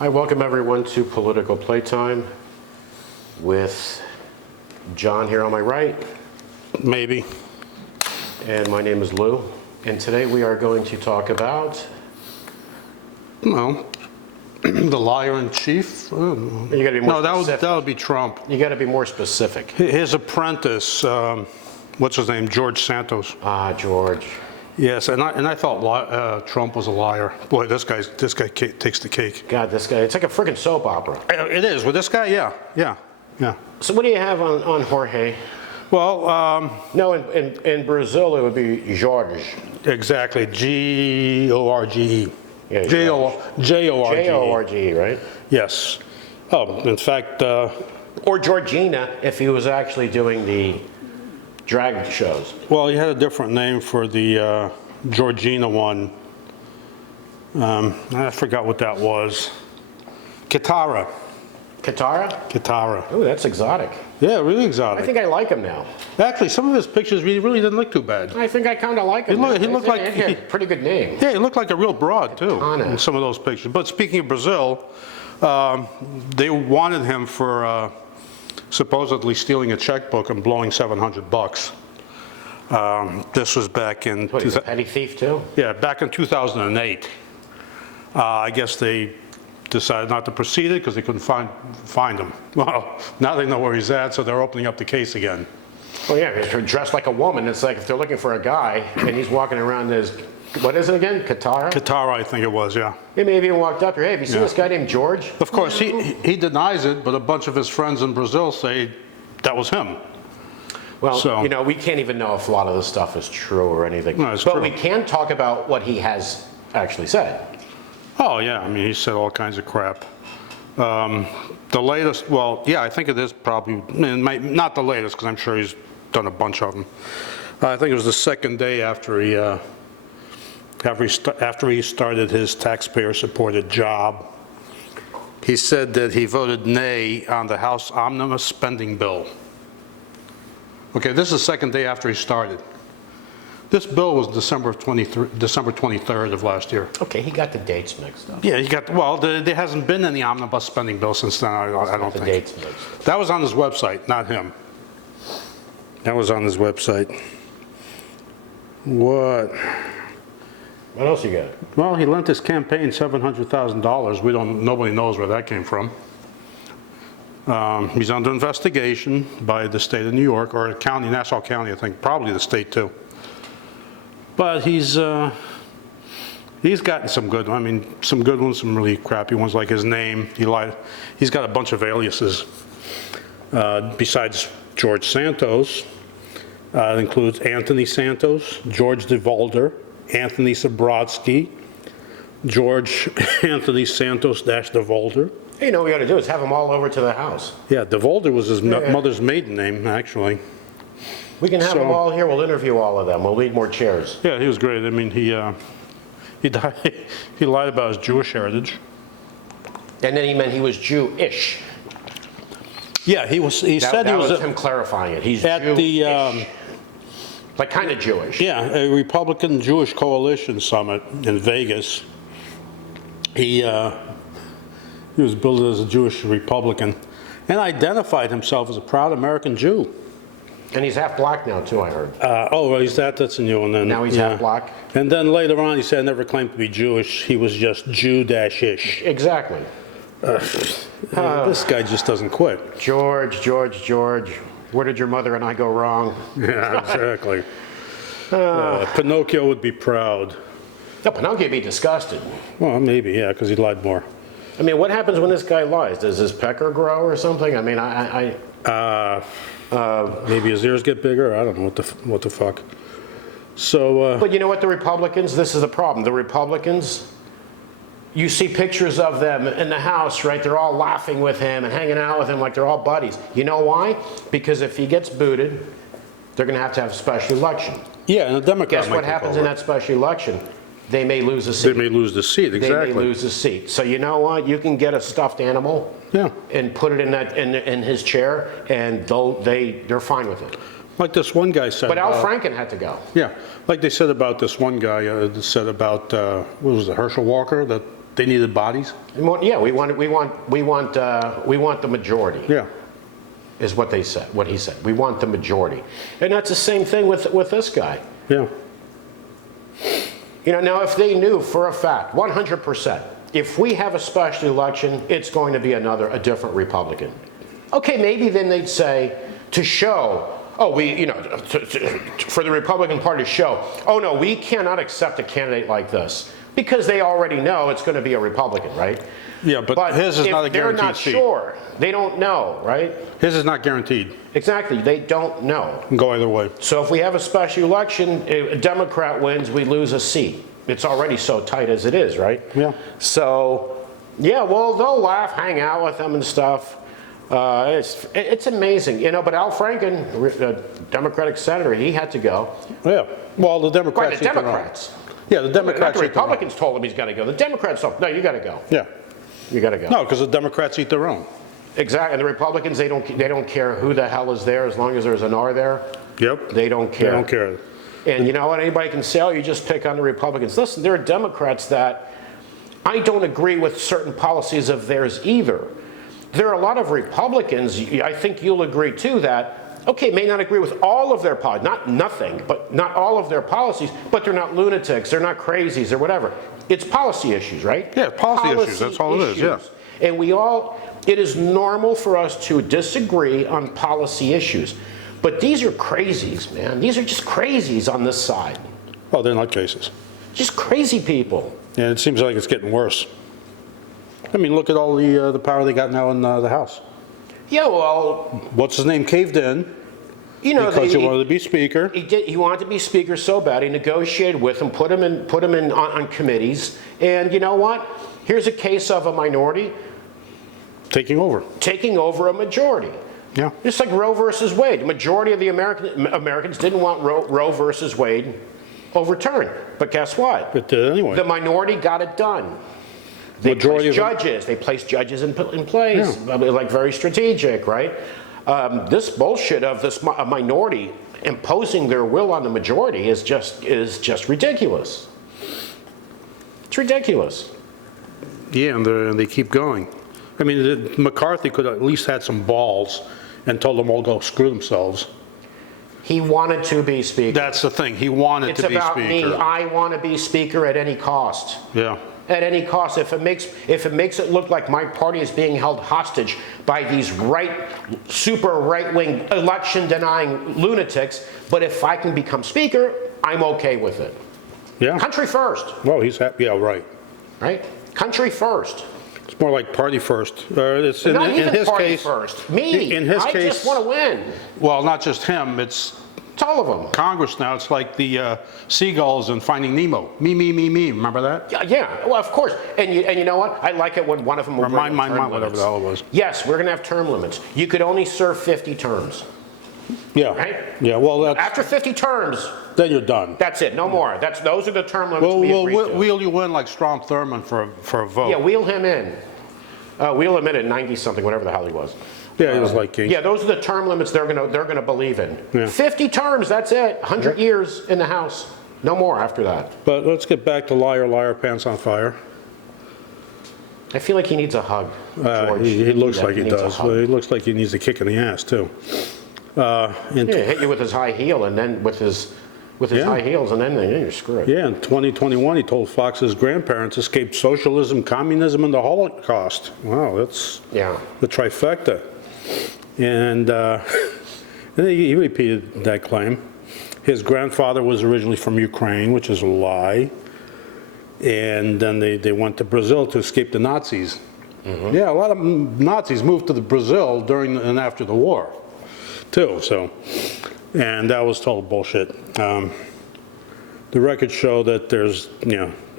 I welcome everyone to Political Playtime with John here on my right. Maybe. And my name is Lou. And today we are going to talk about... No. The liar in chief? You gotta be more specific. That would be Trump. You gotta be more specific. His apprentice, what's his name? George Santos. Ah, George. Yes, and I thought Trump was a liar. Boy, this guy takes the cake. God, this guy, it's like a freaking soap opera. It is. With this guy, yeah. So what do you have on Jorge? Well, No, in Brazil it would be Jorge. exactly. G-O-R-G-E. Yeah, J-O-R-G-E. J-O-R-G-E, right? Yes. Oh, in fact... Or Georgina, if he was actually doing the drag shows. Well, he had a different name for the Georgina one. I forgot what that was. Kitara. Katara? Oh, that's exotic. Yeah, really I exotic. think I like him now. Actually, some of his pictures really didn't look too bad. I think I kind of like him. He looked like he had a pretty good name. Yeah, he looked like a real broad too Katana. in some of those pictures. But speaking of Brazil, they wanted him for supposedly stealing a checkbook and blowing $700. This was back in... What, he's a petty thief too? Yeah, back in 2008. I guess they decided not to proceed it because they couldn't find him. Well, now they know where he's at, so they're opening up the case again. Well, yeah, if you're dressed like a woman, it's like if they're looking for a guy and he's walking around as, what is it again? Katara? Katara, I think it was, yeah. He may have even walked up here. Hey, have you seen this guy named George? Of course, he denies it, but a bunch of his friends in Brazil say that was him. Well, So- you know, we can't even know if a lot of this stuff is true or anything. No, it's but true. we can talk about what he has actually said. Oh, yeah, I mean, he said all kinds of crap. The latest, well, yeah, I think it is probably, not the latest, because I'm sure he's done a bunch of them. I think it was the second day after he started his taxpayer-supported job. He said that he voted nay on the House omnibus spending bill. Okay, this is the second day after he started. This bill was December 23rd of last year. Okay, he got the dates mixed up. Yeah, there hasn't been any omnibus spending bill since then, I don't The think. dates mixed. That was on his website, not him. That was on his website. What? What else you got? Well, he lent his campaign $700,000. Nobody knows where that came from. He's under investigation by the state of New York, or county, Nassau County, I think, probably the state too. But he's gotten some good ones, some really crappy ones, like his name. He lied. He's got a bunch of aliases. Besides George Santos, it includes Anthony Santos, George DeVolder, Anthony Sabrodsky, George Anthony Santos DeVolder. Hey, you know what we got to do is have them all over to the house. Yeah, DeVolder was his mother's maiden name, actually. We can have them all here. We'll interview all of them. We'll need more chairs. Yeah, he was great. I mean, he died, he lied about his Jewish heritage. And then he meant he was Jewish. Yeah, he said that he was him clarifying it. He's at Jewish. the like kind of Jewish. yeah, a Republican Jewish Coalition summit in Vegas. He was billed as a Jewish Republican and identified himself as a proud American Jew. And he's half black now too, I heard. Well, that's a new one then. Now he's half black? And then later on, he said, I never claimed to be Jewish. He was just Jew-ish. Exactly. This guy just doesn't quit. George. Where did your mother and I go wrong? Yeah, exactly. Pinocchio would be proud. No, Pinocchio would be disgusted. Well, maybe, yeah, because he lied more. I mean, what happens when this guy lies? Does his pecker grow or something? I mean, Maybe his ears get bigger. I don't know what the fuck. So. But you know what? The Republicans. This is the problem. The Republicans. You see pictures of them in the House, right? They're all laughing with him and hanging out with him like they're all buddies. You know why? Because if he gets booted, they're going to have a special election. Yeah, and the Democrats. Guess what happens in that special election? They may lose a seat. They may lose the seat, exactly. They may lose a seat. So you know what? You can get a stuffed animal and put it in his chair, and they're fine with it. Like this one guy said. But Al Franken had to go. Yeah, like they said about this one guy that said about, what was it, Herschel Walker, that They needed bodies? Yeah, we want the majority. Yeah. Is what they said. What he said. We want the majority, and that's the same thing with this guy. Yeah. You know, now if they knew for a fact, 100%, if we have a special election, it's going to be a different Republican. Okay, maybe then they'd say to show. For the Republican Party to show, oh no, we cannot accept a candidate like this. Because they already know it's going to be a Republican, right? Yeah, but his is not a guaranteed they're not seat. sure. They don't know, right? His is not guaranteed. Exactly. They don't know. Can go either way. So if we have a special election, a Democrat wins, we lose a seat. It's already so tight as it is, right? Yeah. So, yeah, well, they'll laugh, hang out with them and stuff. It's amazing, you know. But Al Franken, a Democratic senator, he had to go. Yeah. Well, the Democrats. Right, the Democrats. Yeah, the Democrats. Not the Republicans told him he's got to go. The Democrats told him, no, you got to go. Yeah. You got to go. No, because the Democrats eat their own. Exactly. And the Republicans, they don't care who the hell is there as long as there's an R there. Yep. They don't care. They don't care. And you know what? Anybody can say, oh, you just pick on the Republicans. Listen, there are Democrats that I don't agree with certain policies of theirs either. There are a lot of Republicans, I think you'll agree too, that okay, may not agree with all of their policies, not nothing, but not all of their policies, but they're not lunatics, they're not crazies or whatever. It's policy issues, right? Yeah, policy issues, that's all it is, yeah. And it is normal for us to disagree on policy issues. But these are crazies, man. These are just crazies on this side. Oh, they're not cases. Just crazy people. Yeah, it seems like it's getting worse. I mean, look at all the power they got now in the House. Yeah, well, what's his name caved in, you know, because he wanted to be speaker. He wanted to be speaker so bad. He negotiated with him, put him in on committees, and you know what? Here's a case of a minority taking over a majority. Yeah, just like Roe versus Wade. The majority of the Americans didn't want Roe versus Wade overturned, but guess what? It did anyway. The minority got it done. They placed judges in place, yeah. Like very strategic, right? This bullshit of a minority imposing their will on the majority is just ridiculous. It's ridiculous. Yeah, and they keep going. I mean, McCarthy could have at least had some balls and told them all go screw themselves. He wanted to be speaker. That's the thing. He wanted to be speaker. It's about me. I want to be speaker at any cost. Yeah. At any cost. If it makes it look like my party is being held hostage by these super right-wing election-denying lunatics, but if I can become speaker, I'm okay with it. Yeah. Country first. Well, he's happy. Yeah, right. Right? Country first. It's more like party first. It's not even his party case, first. Me. In his I case, just want to win. Well, not just him. It's all of them. Congress now. It's like the seagulls in Finding Nemo. Me, me, me, me. Remember that? Yeah. Well, of course. And you know what? I like it when one of them will bring mine, whatever the hell it was. Yes, we're going to have term limits. You could only serve 50 terms. Yeah. Right? Yeah. Well, after 50 terms. Then you're done. That's it. No more. Those are the term limits we agreed to. Wheel you in like Strom Thurmond for a vote. Yeah, wheel him in. Wheel him in at 90-something, whatever the hell he was. Yeah, he was like king. Yeah, those are the term limits they're gonna believe in. Yeah. 50 terms, that's it. 100 years in the House. No more after that. But let's get back to liar, liar, pants on fire. I feel like he needs a hug, George. He looks like he does. He looks like he needs a kick in the ass, too. Hit you with his high heel and then with his high heels, and then you're screwed. Yeah, in 2021, he told Fox his grandparents escaped socialism, communism, and the Holocaust. Wow, that's the trifecta. And then he repeated that claim. His grandfather was originally from Ukraine, which is a lie. And then they went to Brazil to escape the Nazis. Mm-hmm. Yeah, a lot of Nazis moved to Brazil during and after the war, too. So. And that was total bullshit. The records show that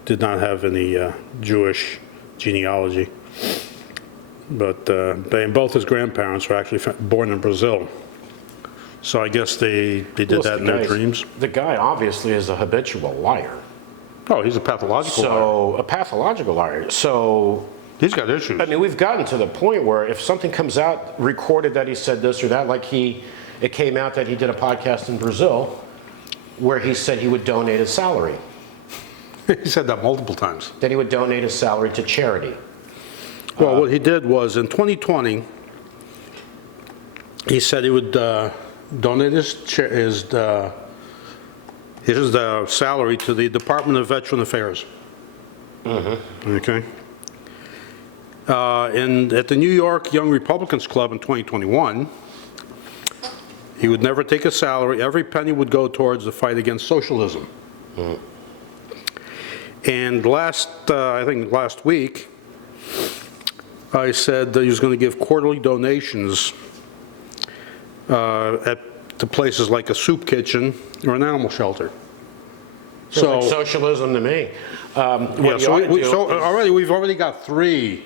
did not have any Jewish genealogy. But both his grandparents were actually born in Brazil. So I guess they did that in their dreams. The guy obviously is a habitual liar. Oh, he's a pathological liar. So, a pathological liar. So... He's got issues. I mean, we've gotten to the point where if something comes out recorded that he said this or that, like it came out that he did a podcast in Brazil where he said he would donate his salary. He said that multiple times. that he would donate his salary to charity. Well, what he did was, in 2020, he said he would donate his salary to the Department of Veteran Affairs. Okay? And at the New York Young Republicans Club in 2021, he would never take a salary. Every penny would go towards the fight against socialism. And I think last week, I said that he was going to give quarterly donations to places like a soup kitchen or an animal shelter. So, like socialism to me. We've already got 3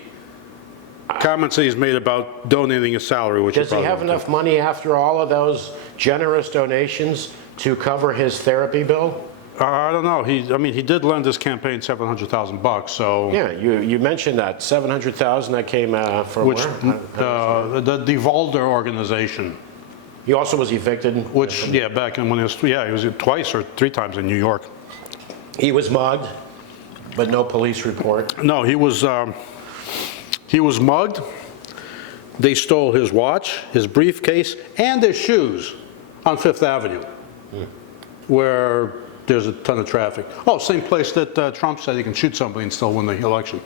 comments that he's made about donating his salary, which Does he have enough money after all of those generous donations to cover his therapy bill? I don't know. He did lend his campaign $700,000, so. Yeah, you mentioned that, 700,000 that came from Which, where? the Devolder organization. He also was evicted. Which, back in when he was twice or 3 times in New York. He was mugged, but no police report. No, he was mugged. They stole his watch, his briefcase, and his shoes on Fifth Avenue, where there's a ton of traffic. Oh, same place that Trump said he can shoot somebody and still win the election,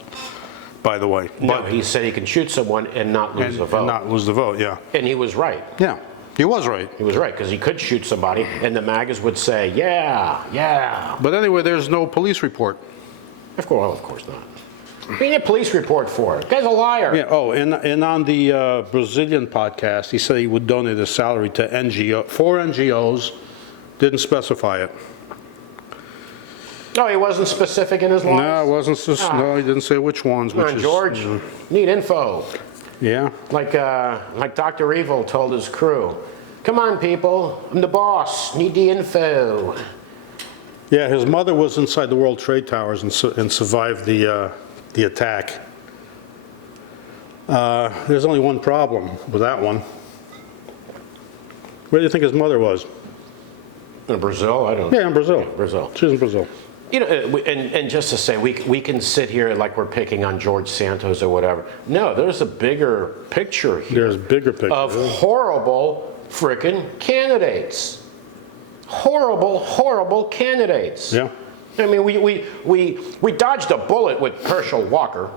by the way. No, he said he can shoot someone and not lose the vote. And not lose the vote, yeah. And he was right. Yeah, he was right. He was right, because he could shoot somebody, and the MAGAs would say, yeah. But anyway, there's no police report. Of course not. What do you need a police report for? The guy's a liar. Yeah. Oh, and on the Brazilian podcast, he said he would donate his salary to 4 NGOs, didn't specify it. No, he wasn't specific in his lines? No, it wasn't. No, he didn't say which ones. Come on, George. Need info. Yeah. Like Dr. Evil told his crew. Come on, people. I'm the boss. Need the info. Yeah, his mother was inside the World Trade Towers and survived the attack. There's only one problem with that one. Where do you think his mother was? In Brazil? I don't know. Yeah, in Brazil. Brazil. She's in Brazil. You know, and just to say, we can sit here like we're picking on George Santos or whatever. No, there's a bigger picture here. There's a bigger picture. Of horrible frickin' candidates. Horrible candidates. Yeah. I mean, we dodged a bullet with Herschel Walker.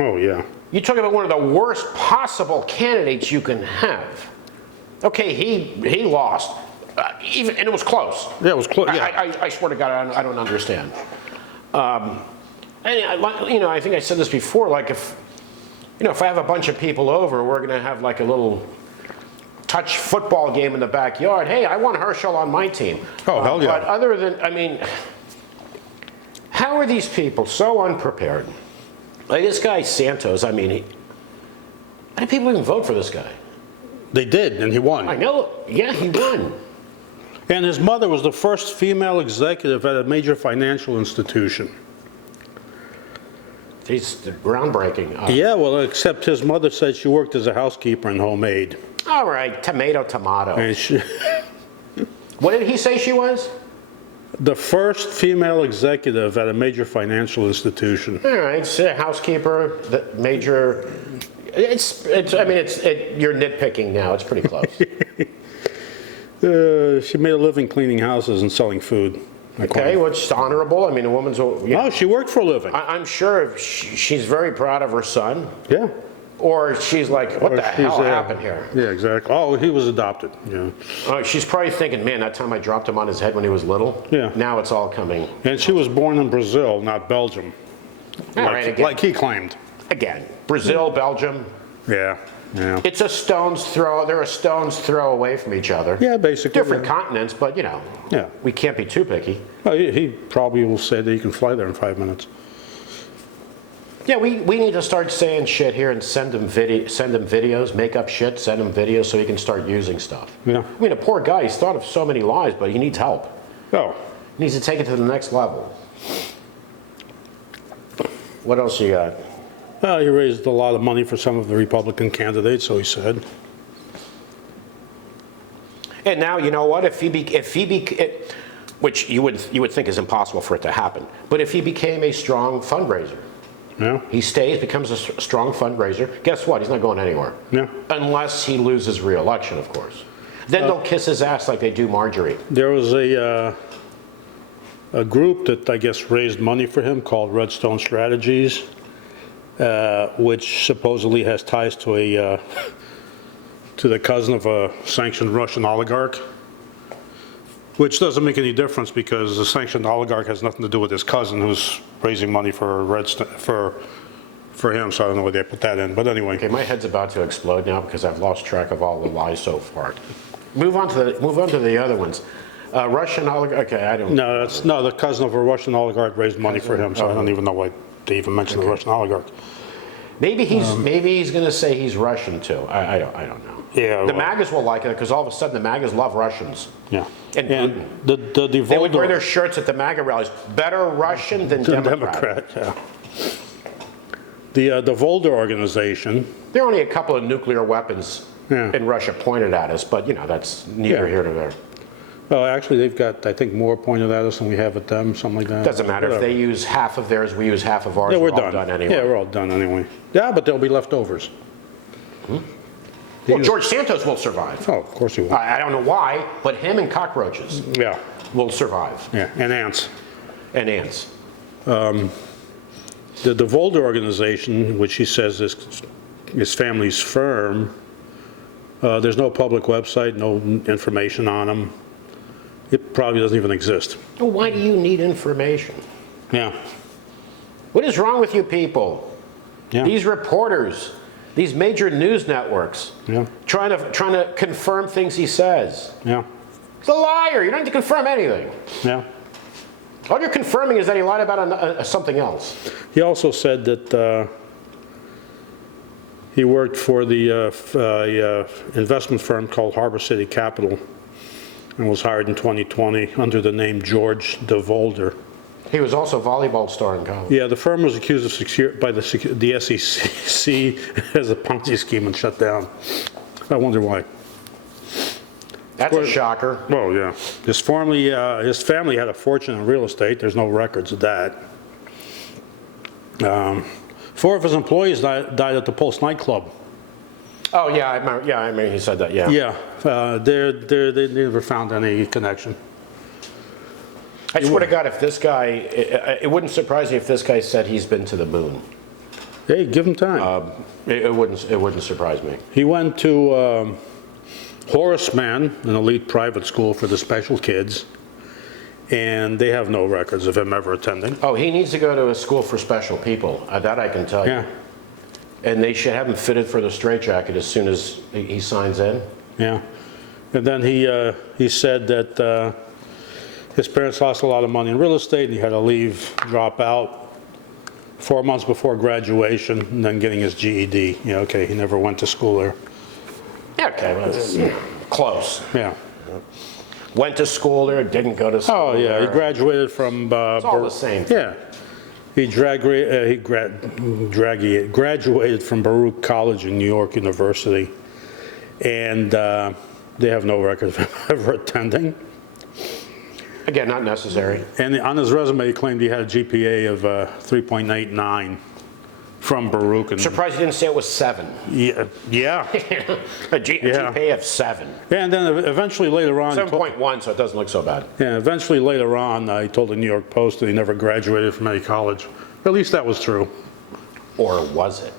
Oh, yeah. You talk about one of the worst possible candidates you can have. Okay, he lost. And it was close. Yeah, it was close. Yeah. I swear to God, I don't understand. And I think I said this before. Like if I have a bunch of people over, we're going to have like a little touch football game in the backyard. Hey, I want Herschel on my team. Oh, hell yeah. But other than, how are these people so unprepared? Like this guy Santos. How did people even vote for this guy? They did, and he won. I know. Yeah, he won. And his mother was the first female executive at a major financial institution. He's groundbreaking. Yeah, well, except his mother said she worked as a housekeeper in home aid. All right, tomato. And What did he say she was? The first female executive at a major financial institution. All right, so housekeeper, the major. You're nitpicking now. It's pretty close. She made a living cleaning houses and selling food. Okay, which is honorable. A woman's. No, she worked for a living. I'm sure she's very proud of her son. Yeah. Or she's like, what the hell happened here? Yeah, exactly. Oh, he was adopted. Yeah. She's probably thinking, man, that time I dropped him on his head when he was little. Yeah. Now it's all coming. And she was born in Brazil, not Belgium. Like he claimed. Again, Brazil, Belgium. Yeah. Yeah. It's a stone's throw. They're a stone's throw away from each other. Yeah, basically. Different continents, but Yeah. we can't be too picky. Well, he probably will say that he can fly there in 5 minutes. Yeah, we need to start saying shit here and send him videos, make up shit, send him videos so he can start using stuff. Yeah. A poor guy, he's thought of so many lies, but he needs help. Oh. He needs to take it to the next level. What else you got? He raised a lot of money for some of the Republican candidates, so he said. And now, you know what? which you would think is impossible for it to happen. But if he became a strong fundraiser, Yeah, he stays, becomes a strong fundraiser, guess what? He's not going anywhere. yeah. Unless he loses re-election, of course. Then they'll kiss his ass like they do Marjorie. There was a group that I guess raised money for him called Redstone Strategies, which supposedly has ties to to the cousin of a sanctioned Russian oligarch, which doesn't make any difference because the sanctioned oligarch has nothing to do with his cousin who's raising money for Redstone, for him, so I don't know where they put that in, but anyway. Okay, my head's about to explode now because I've lost track of all the lies so far. Move on to the other ones. Russian oligarch. Okay, I don't. No, the cousin of a Russian oligarch raised money for him, so I don't even know why they even mentioned the Russian oligarch. Maybe he's going to say he's Russian too. I don't know. Yeah, The well, MAGAs will like it because all of a sudden the MAGAs love Russians. yeah. And And the They would wear their Devolder, shirts at the MAGA rallies. Better Russian than Democrat. yeah. The Volder organization, There are only a couple of nuclear weapons Yeah. in Russia pointed at us, but that's neither Yeah. here nor there. well, actually, they've got, I think, more pointed at us than we have at them, something like that. Doesn't matter if Whatever. they use half of theirs, we use half of ours. Yeah, we're all done. anyway. Yeah, we're all done anyway. Yeah, but there'll be leftovers. Well, George Santos will survive. Oh, of course he will. I don't know why, but him and cockroaches Yeah, will survive, yeah, and ants. and ants. The Devolder organization, which he says is his family's firm, there's no public website, no information on them. It probably doesn't even exist. Well, why do you need information? Yeah, What is wrong with you people? yeah, These reporters, these major news networks, yeah, trying to confirm things he says. yeah, He's a liar. You don't need to confirm anything. yeah. All you're confirming is that he lied about something else. He also said that he worked for the investment firm called Harbor City Capital and was hired in 2020 under the name George DeVolder. He was also a volleyball star in college. Yeah, the firm was accused of by the SEC as a Ponzi scheme and shut down. I wonder why. That's a shocker. Well, yeah. His family had a fortune in real estate. There's no records of that. 4 of his employees died at the Pulse nightclub. Oh yeah, I remember. Yeah, I mean he said that. Yeah. Yeah, they never found any connection. I swear to God, if this guy, it wouldn't surprise me if this guy said he's been to the moon. Hey, give him time. It wouldn't surprise me. He went to Horace Mann, an elite private school for the special kids, and they have no records of him ever attending. Oh, he needs to go to a school for special people. That I can tell you. Yeah, And they should have him fitted for the straitjacket as soon as he signs in. yeah. And then he said that his parents lost a lot of money in real estate, and he had to leave, drop out 4 months before graduation, and then getting his GED. Yeah, okay, he never went to school there. Okay, well, this is, close. Yeah. Went to school there, didn't go to school. Oh, yeah, he there. graduated from... It's all the same. Yeah. He graduated from Baruch College in New York University, and they have no record of him ever attending. Again, not necessary. And on his resume, he claimed he had a GPA of 3.89 from Baruch. And Surprised he didn't say it was 7. yeah, yeah. A GPA of 7. Yeah, and then eventually later on, 7.1, so it doesn't look so bad. eventually later on, he told the New York Post that he never graduated from any college. At least that was true. Or was it?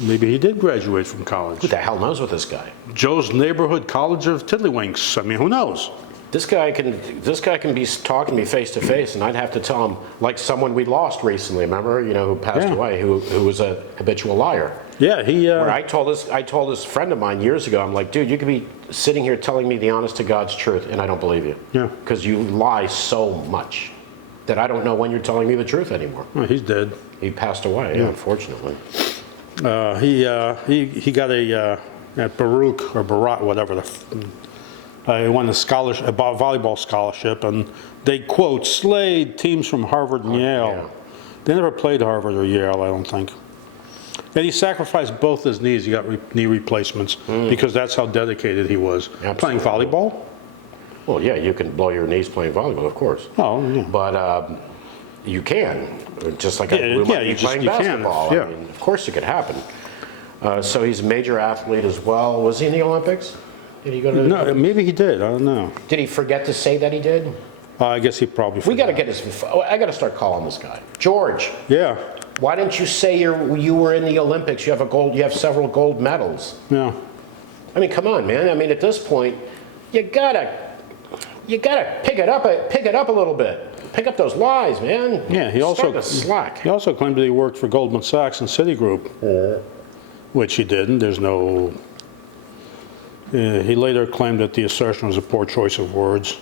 Maybe he did graduate from college. Who the hell knows with this guy? Joe's Neighborhood College of Tiddlywinks. I mean, who knows? This guy can be talking to me face to face, and I'd have to tell him, like someone we lost recently, remember, who passed Yeah. away, who was a habitual liar. Yeah, he. Where I told this friend of mine years ago, I'm like, dude, you could be sitting here telling me the honest to God's truth, and I don't believe you. Yeah. Because you lie so much that I don't know when you're telling me the truth anymore. Well, he's dead. He passed away, unfortunately. He got at Baruch or Barat, whatever. He won a volleyball scholarship, and they quote slayed teams from Harvard and Yale. Yeah. They never played Harvard or Yale, I don't think. And he sacrificed both his knees. He got knee replacements because that's how dedicated he was. Absolutely. Playing volleyball. Well, yeah, you can blow your knees playing volleyball, of course. Oh, yeah. But you can, just like I Yeah, blew my yeah, knee you playing can, basketball. yeah. I mean, of course it could happen. So he's a major athlete as well. Was he in the Olympics? Did he go to the No, maybe he did, I don't know. Did he forget to say that he did? I guess he probably We got to forgot. get his. I got to start calling this guy George. Yeah, Why didn't you say you were in the Olympics? You have several gold medals. yeah. I mean, come on, man. I mean, at this point, you gotta pick it up a little bit. Pick up those lies, man. Yeah, he Start also to slack. He also claimed that he worked for Goldman Sachs and Citigroup, which he didn't. There's no. He later claimed that the assertion was a poor choice of words,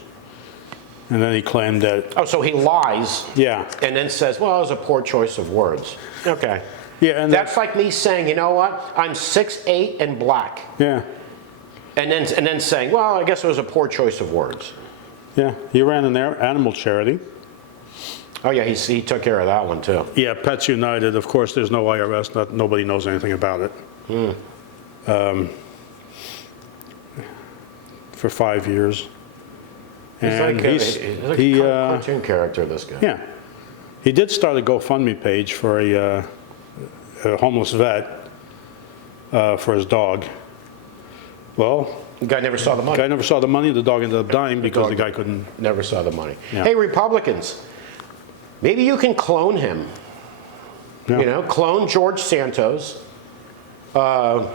and then he claimed that. Oh, so he lies. Yeah. And then says, "Well, it was a poor choice of words." Okay. Yeah, and That's like me saying, "You know what? I'm 6'8" and black," Yeah, and then saying, "Well, I guess it was a poor choice of words." yeah. He ran an animal charity. Oh yeah, he took care of that one too. Yeah, Pets United. Of course, there's no IRS. Nobody knows anything about it. For 5 years. He's like a cartoon character, this guy. Yeah. He did start a GoFundMe page for a homeless vet for his dog. Well, The guy never saw the money. guy never saw the money. The dog ended up dying because the guy couldn't. Never saw the money. Yeah. Hey, Republicans, maybe you can clone him. Yeah. You know, clone George Santos, and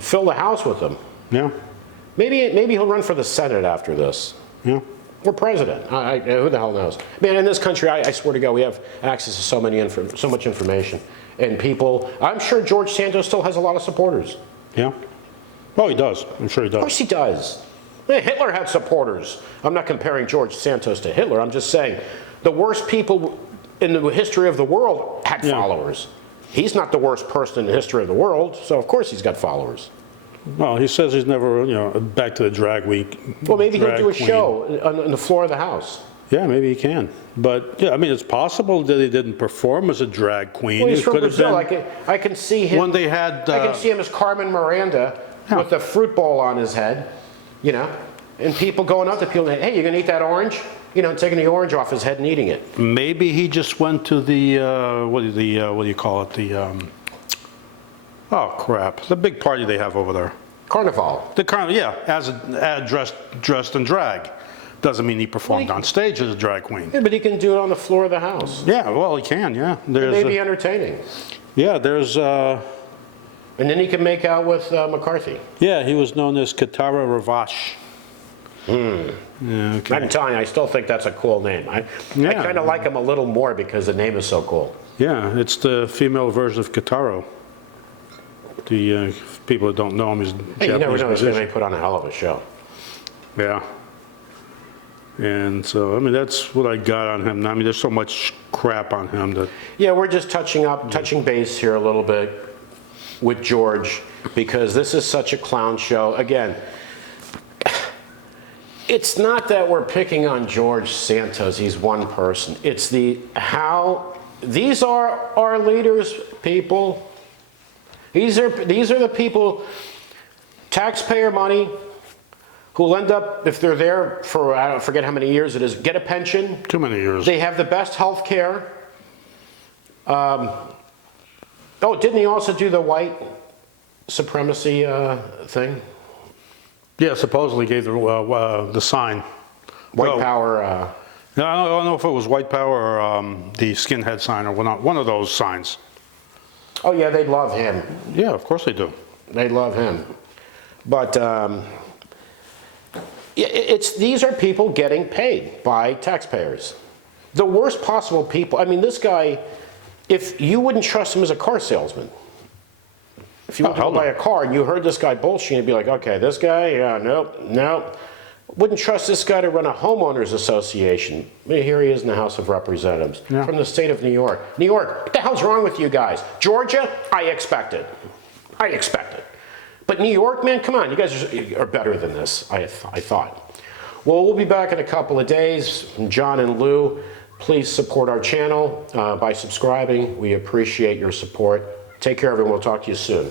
fill the House with him. Yeah. Maybe he'll run for the Senate after this. Yeah. Or president. Who the hell knows? Man, in this country, I swear to God, we have access to so much information. And people, I'm sure George Santos still has a lot of supporters. Yeah. Oh, he does. I'm sure he Of course does. he does. Yeah, Hitler had supporters. I'm not comparing George Santos to Hitler. I'm just saying the worst people in the history of the world had followers. He's not the worst person in the history of the world, so of course he's got followers. Well, he says he's never, back to the drag week. Well, maybe he'll drag do a queen. show on the floor of the House. Yeah, maybe he can. But, yeah, I mean, it's possible that he didn't perform as a drag queen. Well, he's It from could have Brazil. been I can see him. when they had. I can see him as Carmen Miranda with a fruit bowl on his head, and people going up to people and, hey, you gonna eat that orange? Taking the orange off his head and eating it. Maybe he just went to the what do you call it? Oh crap! The big party they have over there. Carnival. The carnival, yeah, dressed in drag. Doesn't mean he performed on stage as a drag queen. Yeah, but he can do it on the floor of the House. Yeah, well, he can. Yeah, It may be entertaining. there's. And then he can make out with McCarthy. Yeah, he was known as Katara Ravash. Yeah, okay. I'm telling you, I still think that's a cool name. I kind of like him a little more because the name is so cool. Yeah, it's the female version of Kataro. The people that don't know him, he's a Hey, you never Japanese know, he's going musician. to put on a hell of a show. Yeah. And so, I mean, that's what I got on him. I mean, there's so much crap on him that. Yeah, we're just touching base here a little bit with George because this is such a clown show. Again, it's not that we're picking on George Santos. He's one person. It's how these are our leaders, people. These are the people, taxpayer money, who will end up, if they're there for, I don't forget how many years it is, get a pension. Too many years. They have the best health care. Didn't he also do the white supremacy thing? Yeah, supposedly gave the sign. White power. I don't know if it was white power or the skinhead sign or one of those signs. Oh yeah, they love him. Yeah, of course they do. They love him. But these are people getting paid by taxpayers. The worst possible people. I mean, this guy, if you wouldn't trust him as a car salesman, if you went to buy a car and you heard this guy bullshitting, you'd be like, okay, this guy, yeah, nope. Wouldn't trust this guy to run a homeowners association. I mean, here he is in the House of Representatives from the state of New York. New York, what the hell's wrong with you guys? Georgia, I expect it. But New York, man, come on, you guys are better than this, I thought. Well, we'll be back in a couple of days. From John and Lou, please support our channel by subscribing. We appreciate your support. Take care, everyone. We'll talk to you soon.